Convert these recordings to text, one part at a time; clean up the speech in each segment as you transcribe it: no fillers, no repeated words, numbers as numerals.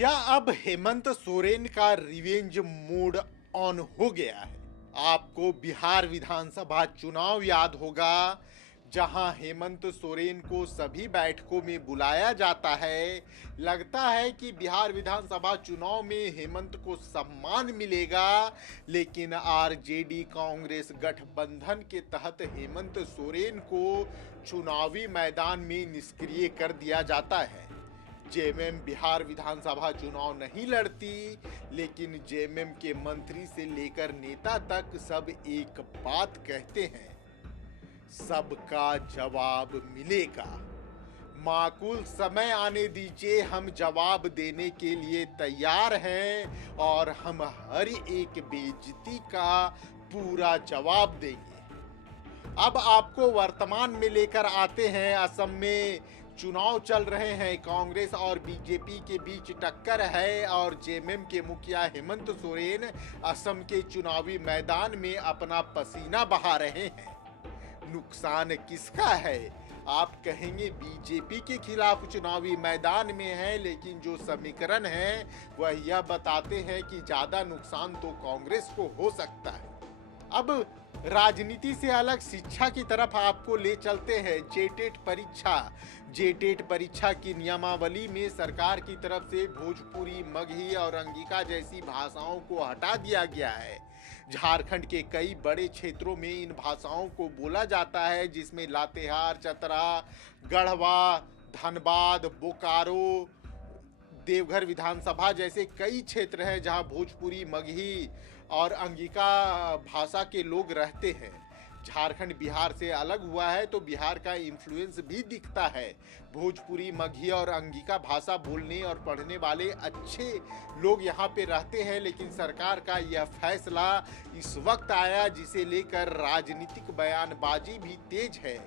क्या अब हेमंत सोरेन का रिवेंज मोड ऑन हो गया है? आपको बिहार विधानसभा चुनाव याद होगा, जहां हेमंत सोरेन को सभी बैठकों में बुलाया जाता है। लगता है कि बिहार विधानसभा चुनाव में हेमंत को सम्मान मिलेगा, लेकिन आरजेडी कांग्रेस गठबंधन के तहत हेमंत सोरेन को चुनावी मैदान में निष्क्रिय कर दिया जाता है। जेएमएम बिहार विधानसभा चुनाव नहीं लड़ती, लेकिन जेएमएम के मंत्री से लेकर नेता तक सब एक बात कहते हैं, सबका जवाब मिलेगा। माकूल समय आने दीजिए, हम जवाब देने के लिए तैयार हैं और हम हर एक बेइज्जती का पूरा जवाब देंगे। अब आपको वर्तमान में लेकर आते हैं। असम में चुनाव चल रहे हैं, कांग्रेस और बीजेपी के बीच टक्कर है और जेएमएम के मुखिया हेमंत सोरेन असम के चुनावी मैदान में अपना पसीना बहा रहे हैं। नुकसान किसका है? आप कहेंगे बीजेपी के खिलाफ चुनावी मैदान में है, लेकिन जो समीकरण है वह यह बताते हैं कि ज्यादा नुकसान तो कांग्रेस को हो सकता है। अब राजनीति से अलग शिक्षा की तरफ आपको ले चलते हैं। जेटेट परीक्षा की नियमावली में सरकार की तरफ से भोजपुरी, मगही और अंगिका जैसी भाषाओं को हटा दिया गया है। झारखंड के कई बड़े क्षेत्रों में इन भाषाओं को बोला जाता है, जिसमें लातेहार, चतरा, गढ़वा, धनबाद, बोकारो, देवघर विधानसभा जैसे कई क्षेत्र हैं जहां भोजपुरी, मगही और अंगिका भाषा के लोग रहते हैं। झारखंड बिहार से अलग हुआ है तो बिहार का इन्फ्लुएंस भी दिखता है। भोजपुरी, मगही और अंगिका भाषा बोलने और पढ़ने वाले अच्छे लोग यहाँ पे रहते हैं, लेकिन सरकार का यह फैसला इस वक्त आया जिसे लेकर राजनीतिक बयानबाजी भी तेज है।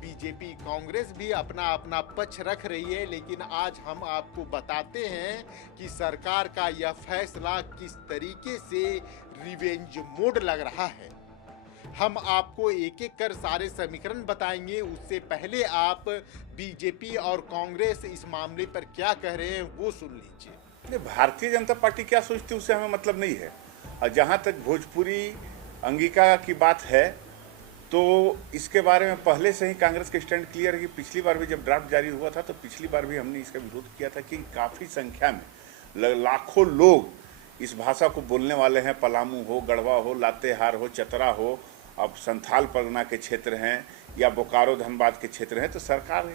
बीजेपी, कांग्रेस भी अपना अपना पक्ष रख रही है, लेकिन आज हम आपको बताते हैं कि सरकार का यह फैसला किस तरीके से रिवेंज मोड लग रहा है। हम आपको एक एक कर सारे समीकरण बताएंगे। उससे पहले आप बीजेपी और कांग्रेस इस मामले पर क्या कह रहे हैं वो सुन लीजिए। भारतीय जनता पार्टी क्या सोचती है उससे हमें मतलब नहीं है। और जहां तक भोजपुरी, अंगिका की बात है तो इसके बारे में पहले से ही कांग्रेस के स्टैंड क्लियर है कि पिछली बार भी जब ड्राफ्ट जारी हुआ था तो पिछली बार भी हमने इसका विरोध किया था कि काफ़ी संख्या में लाखों लोग इस भाषा को बोलने वाले हैं। पलामू हो, गढ़वा हो, लातेहार हो, चतरा हो, अब संथाल परगना के क्षेत्र हैं या बोकारो, धनबाद के क्षेत्र हैं, तो सरकार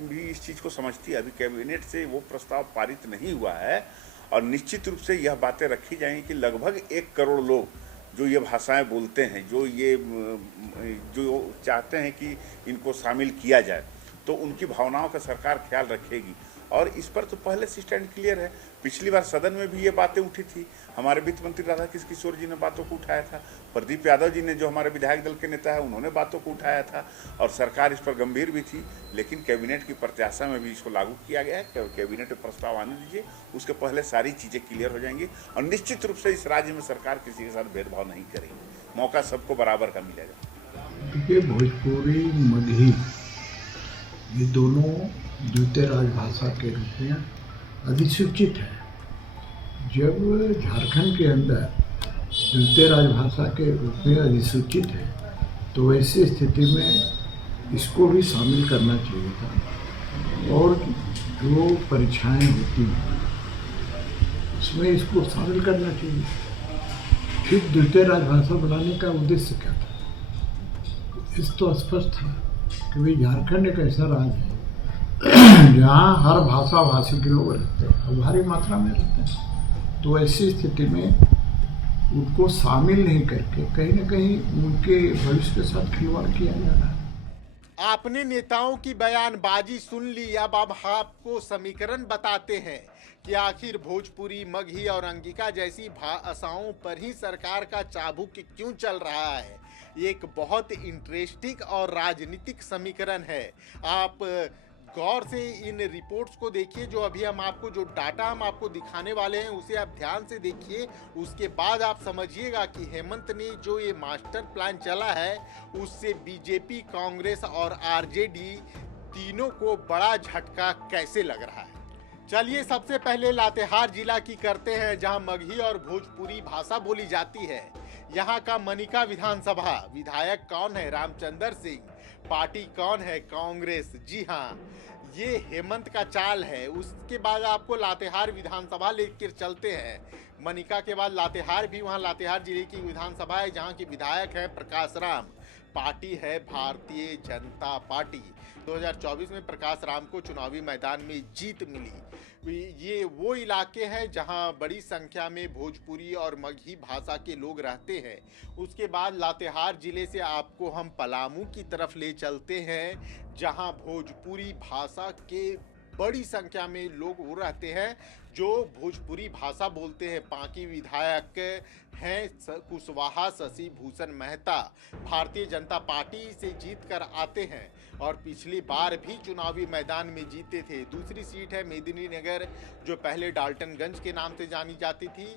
भी इस चीज़ को समझती है। अभी कैबिनेट से वो प्रस्ताव पारित नहीं हुआ है और निश्चित रूप से यह बातें रखी जाएंगी कि लगभग 1 करोड़ लोग जो ये भाषाएं बोलते हैं, जो चाहते हैं कि इनको शामिल किया जाए, तो उनकी भावनाओं का सरकार ख्याल रखेगी। और इस पर तो पहले से स्टैंड क्लियर है। पिछली बार सदन में भी ये बातें उठी थी। हमारे वित्त मंत्री राधाकृष्ण किशोर जी ने बातों को उठाया था। प्रदीप यादव जी ने, जो हमारे विधायक दल के नेता है, उन्होंने बातों को उठाया था और सरकार इस पर गंभीर भी थी। लेकिन कैबिनेट की प्रत्याशा में भी इसको लागू किया गया है। कैबिनेट में प्रस्ताव आने दीजिए, उसके पहले सारी चीज़ें क्लियर हो जाएंगी और निश्चित रूप से इस राज्य में सरकार किसी के साथ भेदभाव नहीं करेगी। मौका सबको बराबर का मिलेगा। देखिए, भोजपुरी, मगही ये दोनों द्वितीय राजभाषा के रूप में अधिसूचित है। जब झारखंड के अंदर द्वितीय राजभाषा के रूप में अधिसूचित है तो ऐसी स्थिति में इसको भी शामिल करना चाहिए था और जो परीक्षाएं होती हैं उसमें इसको शामिल करना चाहिए। फिर द्वितीय राजभाषा बनाने का उद्देश्य क्या था? इस तो स्पष्ट था कि भाई झारखंड एक ऐसा राज्य है जहाँ हर भाषा भाषी के लोग रहते हैं और भारी मात्रा में रहते हैं, तो ऐसी स्थिति में उनको शामिल नहीं करके कहीं ना कहीं उनके भविष्य के साथ खिलवाड़ किया जा रहा है। आपने नेताओं की बयानबाजी सुन ली। अब आपको समीकरण बताते हैं कि आखिर भोजपुरी, मगही और अंगिका जैसी भाषाओं पर ही सरकार का चाबुक क्यों चल रहा है। एक बहुत इंटरेस्टिंग और राजनीतिक समीकरण है। आप गौर से इन रिपोर्ट्स को देखिए। जो अभी हम आपको जो डाटा हम आपको दिखाने वाले हैं उसे आप ध्यान से देखिए। उसके बाद आप समझिएगा कि हेमंत ने जो ये मास्टर प्लान चला है उससे बीजेपी, कांग्रेस और आरजेडी तीनों को बड़ा झटका कैसे लग रहा है। चलिए सबसे पहले लातेहार जिला की करते हैं, जहां मगही और भोजपुरी भाषा बोली जाती है। यहां का मनिका विधानसभा विधायक कौन है? रामचंद्र सिंह। पार्टी कौन है? कांग्रेस। जी हाँ, ये हेमंत का चाल है। उसके बाद आपको लातेहार विधानसभा लेकर चलते हैं। मनिका के बाद लातेहार भी, वहां लातेहार जिले की विधानसभा है, जहां के विधायक है प्रकाश राम। पार्टी है भारतीय जनता पार्टी। 2024 में प्रकाश राम को चुनावी मैदान में जीत मिली। ये वो इलाके हैं जहां बड़ी संख्या में भोजपुरी और मगही भाषा के लोग रहते हैं। उसके बाद लातेहार जिले से आपको हम पलामू की तरफ ले चलते हैं, जहां भोजपुरी भाषा के बड़ी संख्या में लोग वो रहते हैं जो भोजपुरी भाषा बोलते हैं। पांकी विधायक हैं कुशवाहा शशि भूषण मेहता, भारतीय जनता पार्टी से जीत कर आते हैं और पिछली बार भी चुनावी मैदान में जीते थे। दूसरी सीट है मेदिनीनगर, जो पहले डाल्टनगंज के नाम से जानी जाती थी।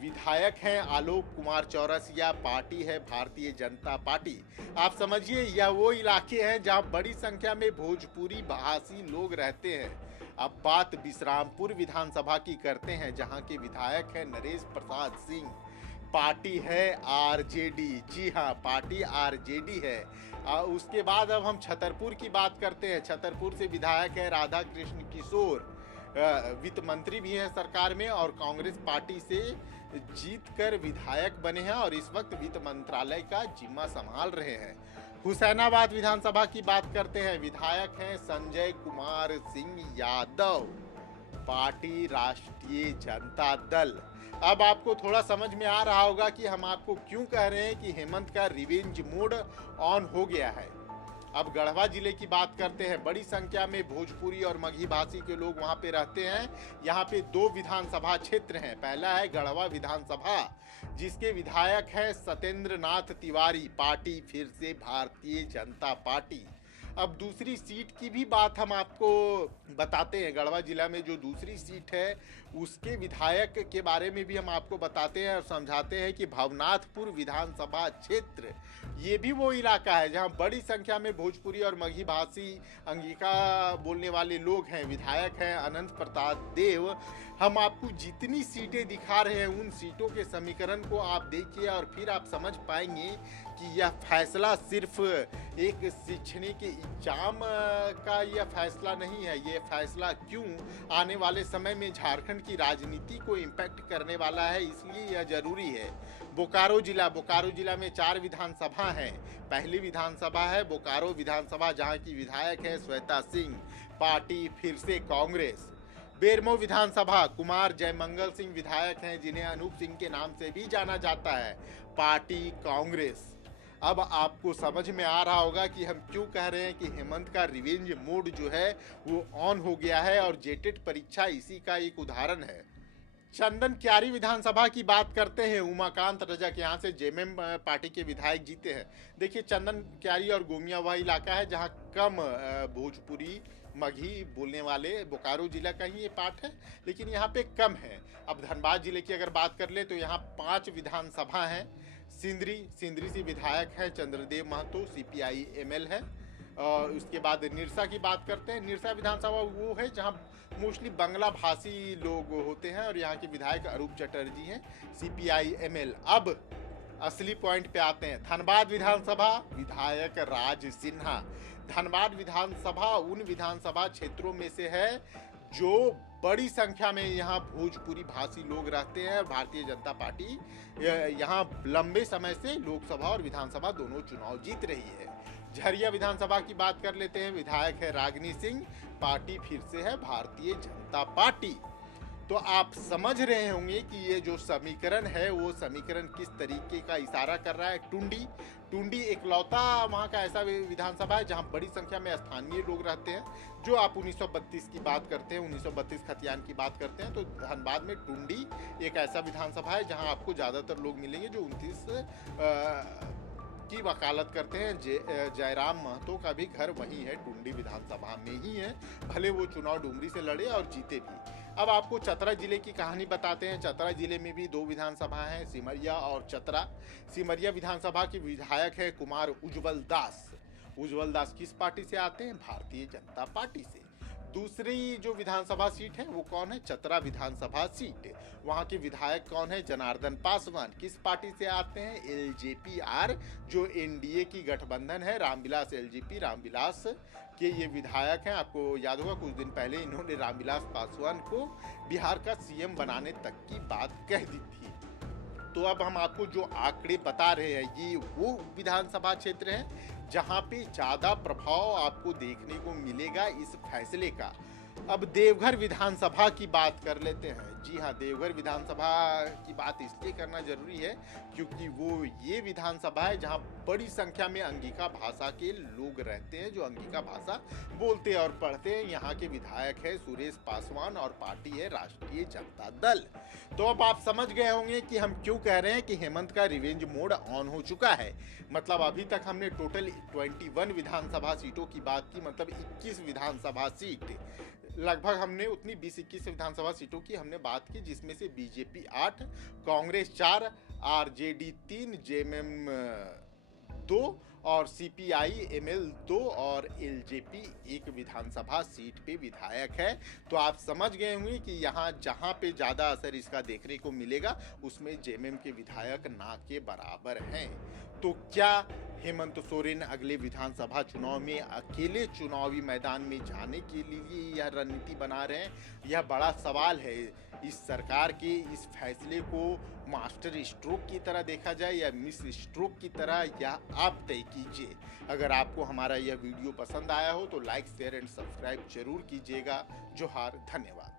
विधायक हैं आलोक कुमार चौरसिया। पार्टी है भारतीय जनता पार्टी। आप समझिए, यह वो इलाके हैं जहां बड़ी संख्या में भोजपुरी भाषी लोग रहते हैं। अब बात विश्रामपुर विधानसभा की करते हैं, जहां के विधायक हैं नरेश प्रसाद सिंह। पार्टी है आरजेडी। जी हाँ, पार्टी आरजेडी है। उसके बाद अब हम छतरपुर की बात करते हैं। छतरपुर से विधायक है राधा कृष्ण किशोर। वित्त मंत्री भी हैं सरकार में और कांग्रेस पार्टी से जीतकर विधायक बने हैं और इस वक्त वित्त मंत्रालय का जिम्मा संभाल रहे हैं। हुसैनाबाद विधानसभा की बात करते हैं। विधायक हैं संजय कुमार सिंह यादव। पार्टी राष्ट्रीय जनता दल। अब आपको थोड़ा समझ में आ रहा होगा कि हम आपको क्यों कह रहे हैं कि हेमंत का रिवेंज मोड ऑन हो गया है। अब गढ़वा जिले की बात करते हैं। बड़ी संख्या में भोजपुरी और मगही भाषी के लोग वहां पे रहते हैं। यहाँ पे 2 विधानसभा क्षेत्र हैं। पहला है गढ़वा विधानसभा, जिसके विधायक हैं सत्येंद्र नाथ तिवारी। पार्टी फिर से भारतीय जनता पार्टी। अब दूसरी सीट की भी बात हम आपको बताते हैं। गढ़वा जिला में जो दूसरी सीट है उसके विधायक के बारे में भी हम आपको बताते हैं और समझाते हैं कि भवनाथपुर विधानसभा क्षेत्र, ये भी वो इलाका है जहां बड़ी संख्या में भोजपुरी और मगही भाषी अंगिका बोलने वाले लोग हैं। विधायक हैं अनंत प्रताप देव। हम आपको जितनी सीटें दिखा रहे हैं उन सीटों के समीकरण को आप देखिए और फिर आप समझ पाएंगे कि यह फैसला सिर्फ एक शैक्षणिक एग्जाम का यह फैसला नहीं है। यह फैसला क्यों आने वाले समय में झारखंड की राजनीति को इम्पैक्ट करने वाला है, इसलिए यह जरूरी है। बोकारो जिला में 4 विधानसभा हैं। पहली विधानसभा है बोकारो विधानसभा, जहां की विधायक है श्वेता सिंह। पार्टी फिर से कांग्रेस। बेरमो विधानसभा कुमार जयमंगल सिंह विधायक हैं, जिन्हें अनूप सिंह के नाम से भी जाना जाता है। पार्टी कांग्रेस। अब आपको समझ में आ रहा होगा कि हम क्यों कह रहे हैं कि हेमंत का रिवेंज मोड जो है वो ऑन हो गया है और जेटेट परीक्षा इसी का एक उदाहरण है। चंदन क्यारी विधानसभा की बात करते हैं। उमाकांत रजक यहाँ से जेएमएम पार्टी के विधायक जीते हैं। देखिए, चंदन क्यारी और गोमिया वह इलाका है जहाँ कम भोजपुरी मगही बोलने वाले, बोकारो जिला का ही ये पार्ट है, लेकिन यहाँ पे कम है। अब धनबाद जिले की अगर बात कर ले तो यहाँ 5 विधानसभा हैं। सिंदरी से विधायक है चंद्रदेव महतो, CPI ML है। और उसके बाद निरसा की बात करते हैं। निरसा विधानसभा वो है जहाँ मोस्टली बांग्ला भाषी लोग होते हैं और यहाँ के विधायक अरूप चटर्जी हैं, CPI ML। अब असली पॉइंट पे आते हैं। धनबाद विधानसभा विधायक राज सिन्हा। धनबाद विधानसभा उन विधानसभा क्षेत्रों में से है जो बड़ी संख्या में यहाँ भोजपुरी भाषी लोग रहते हैं। भारतीय जनता पार्टी यहाँ लंबे समय से लोकसभा और विधानसभा दोनों चुनाव जीत रही है। झरिया विधानसभा की बात कर लेते हैं। विधायक है रागिनी सिंह। पार्टी फिर से है भारतीय जनता पार्टी। तो आप समझ रहे होंगे कि ये जो समीकरण है वो समीकरण किस तरीके का इशारा कर रहा है। टुंडी एकलौता वहाँ का ऐसा विधानसभा है जहाँ बड़ी संख्या में स्थानीय लोग रहते हैं। जो आप 1932 की बात करते हैं, 1932 खतियान की बात करते हैं, तो धनबाद में टुंडी एक ऐसा विधानसभा है जहाँ आपको ज़्यादातर लोग मिलेंगे जो 29 की वकालत करते हैं। जयराम महतो का भी घर वहीं है, टुंडी विधानसभा में ही है, भले वो चुनाव डुमरी से लड़े और जीते भी। अब आपको चतरा जिले की कहानी बताते हैं। चतरा जिले में भी 2 विधानसभा हैं, सिमरिया और चतरा। सिमरिया विधानसभा के विधायक है कुमार उज्जवल दास। उज्जवल दास किस पार्टी से आते हैं? भारतीय जनता पार्टी से। दूसरी जो विधानसभा सीट है वो कौन है? चतरा विधानसभा सीट। वहां के विधायक कौन है? जनार्दन पासवान। किस पार्टी से आते हैं? LJP-R, जो एनडीए की गठबंधन है। रामविलास LJP, रामविलास के ये विधायक हैं। आपको याद होगा कुछ दिन पहले इन्होंने रामविलास पासवान को बिहार का CM बनाने तक की बात कह दी थी। तो अब हम आपको जो आंकड़े बता रहे हैं ये वो विधानसभा क्षेत्र है जहां पे ज्यादा प्रभाव आपको देखने को मिलेगा इस फैसले का। अब देवघर विधानसभा की बात कर लेते हैं। जी हाँ, देवघर विधानसभा की बात इसलिए करना जरूरी है क्योंकि वो ये विधानसभा है जहां बड़ी संख्या में अंगिका भाषा के लोग रहते हैं, जो अंगिका भाषा बोलते और पढ़ते हैं। यहाँ के विधायक है सुरेश पासवान और पार्टी है राष्ट्रीय जनता दल। तो अब आप समझ गए होंगे कि हम क्यों कह रहे हैं कि हेमंत का रिवेंज मोड ऑन हो चुका है। मतलब अभी तक हमने टोटल 21 विधानसभा सीटों की बात की, मतलब 21 विधानसभा सीट, लगभग हमने उतनी 20-21 विधानसभा सीटों की हमने बात की, जिसमें से बीजेपी 8, कांग्रेस 4, आरजेडी 3, जेएमएम 2 और CPI-ML 2 और LJP 1 विधानसभा सीट पे विधायक है। तो आप समझ गए होंगे कि यहाँ जहाँ पे ज़्यादा असर इसका देखने को मिलेगा उसमें जेएमएम के विधायक ना के बराबर हैं। तो क्या हेमंत सोरेन अगले विधानसभा चुनाव में अकेले चुनावी मैदान में जाने के लिए यह रणनीति बना रहे हैं? यह बड़ा सवाल है। इस सरकार के इस फैसले को मास्टर स्ट्रोक की तरह देखा जाए या मिस स्ट्रोक की तरह, यह आप तय कीजिए। अगर आपको हमारा यह वीडियो पसंद आया हो तो लाइक, शेयर एंड सब्सक्राइब जरूर कीजिएगा। जोहार, धन्यवाद।